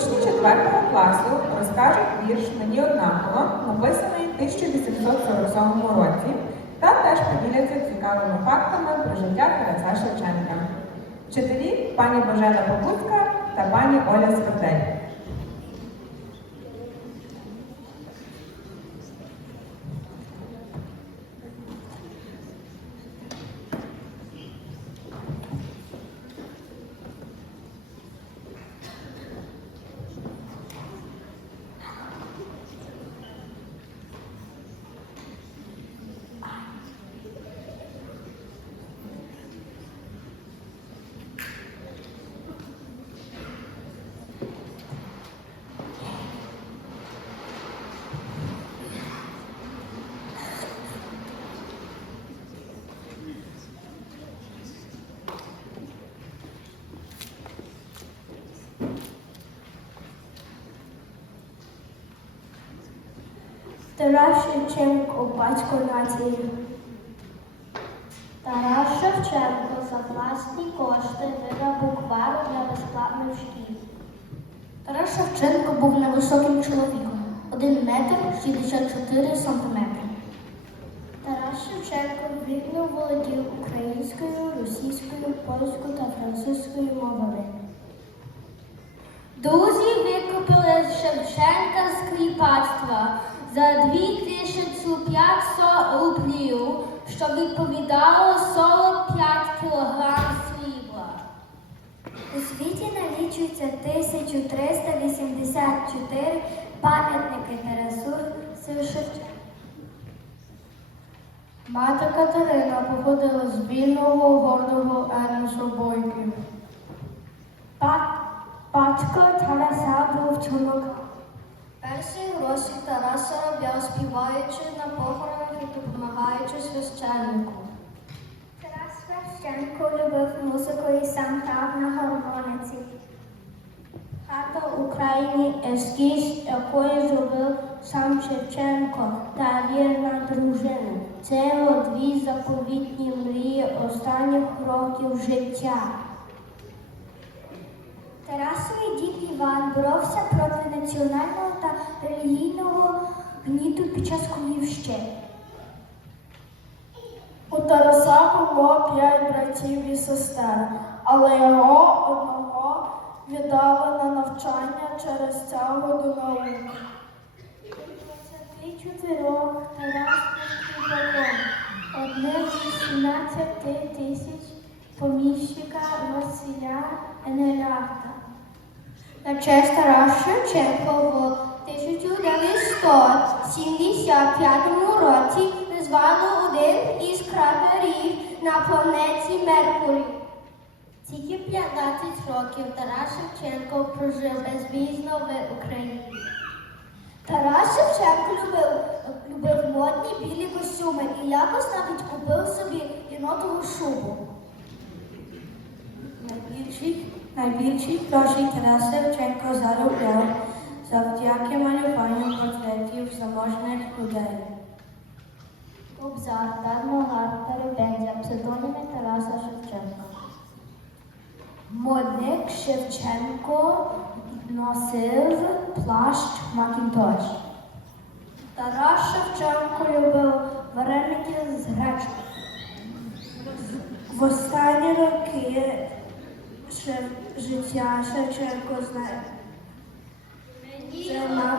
Учні 4 класу розкажуть вірш Мені однаково, написаний в 1847 році, та теж поділяться цікавими фактами про життя Тараса Шевченка. Вчителі пані Божена Побуцька та пані Оля Свердель. Тарас Шевченко, батько нації. Тарас Шевченко за власні кошти видав буквар для безплатних шкіл. Тарас Шевченко був невисоким чоловіком, 1 метр 64 сантиметри. Тарас Шевченко вільно володів українською, російською, польською та французькою мовами. Друзі викупили Шевченка з кріпацтва за 2500 рублів, що відповідало 45 кілограм срібла. У світі налічується 1384 пам'ятники Тарасу Шевченка. Мати Катерина походила з вільного гордого. Ба- Батько Тараса був чумак. Перші гроші Тараса робив, співаючи на похоронах і допомагаючи священнику. Тарас Шевченко любив музику і сам грав на гармоніці. Хата в Україні ескіз, якої зробив сам Шевченко та вірна дружина. Це його дві заповітні мрії останніх років життя. Тарасовий дід Іван боровся проти національного та релігійного гніту під час Київщини. У Тараса було п'ять братів і сестер, але його одного віддали на навчання через тягу до науки. 24 Тарас був одним з 17 тисяч поміщика Василя Енерата. На честь Тараса Шевченка в 1975 році назвали один із кратерів на планеті Меркурій. Тільки 15 років Тарас Шевченко прожив безвізно в Україні. Тарас Шевченко любив, любив модні білі костюми і якось навіть купив собі єнотову шубу. Найбільші, гроші Тарас Шевченко заробляв завдяки малюванню портретів заможних людей. Кобзар, Дармогар, Перебендя, псевдоніми Тараса Шевченка. Модник Шевченко носив плащ Макінтош. Тарас Шевченко любив вареники з гречкою. В останні роки життя Шевченко знає. Це на-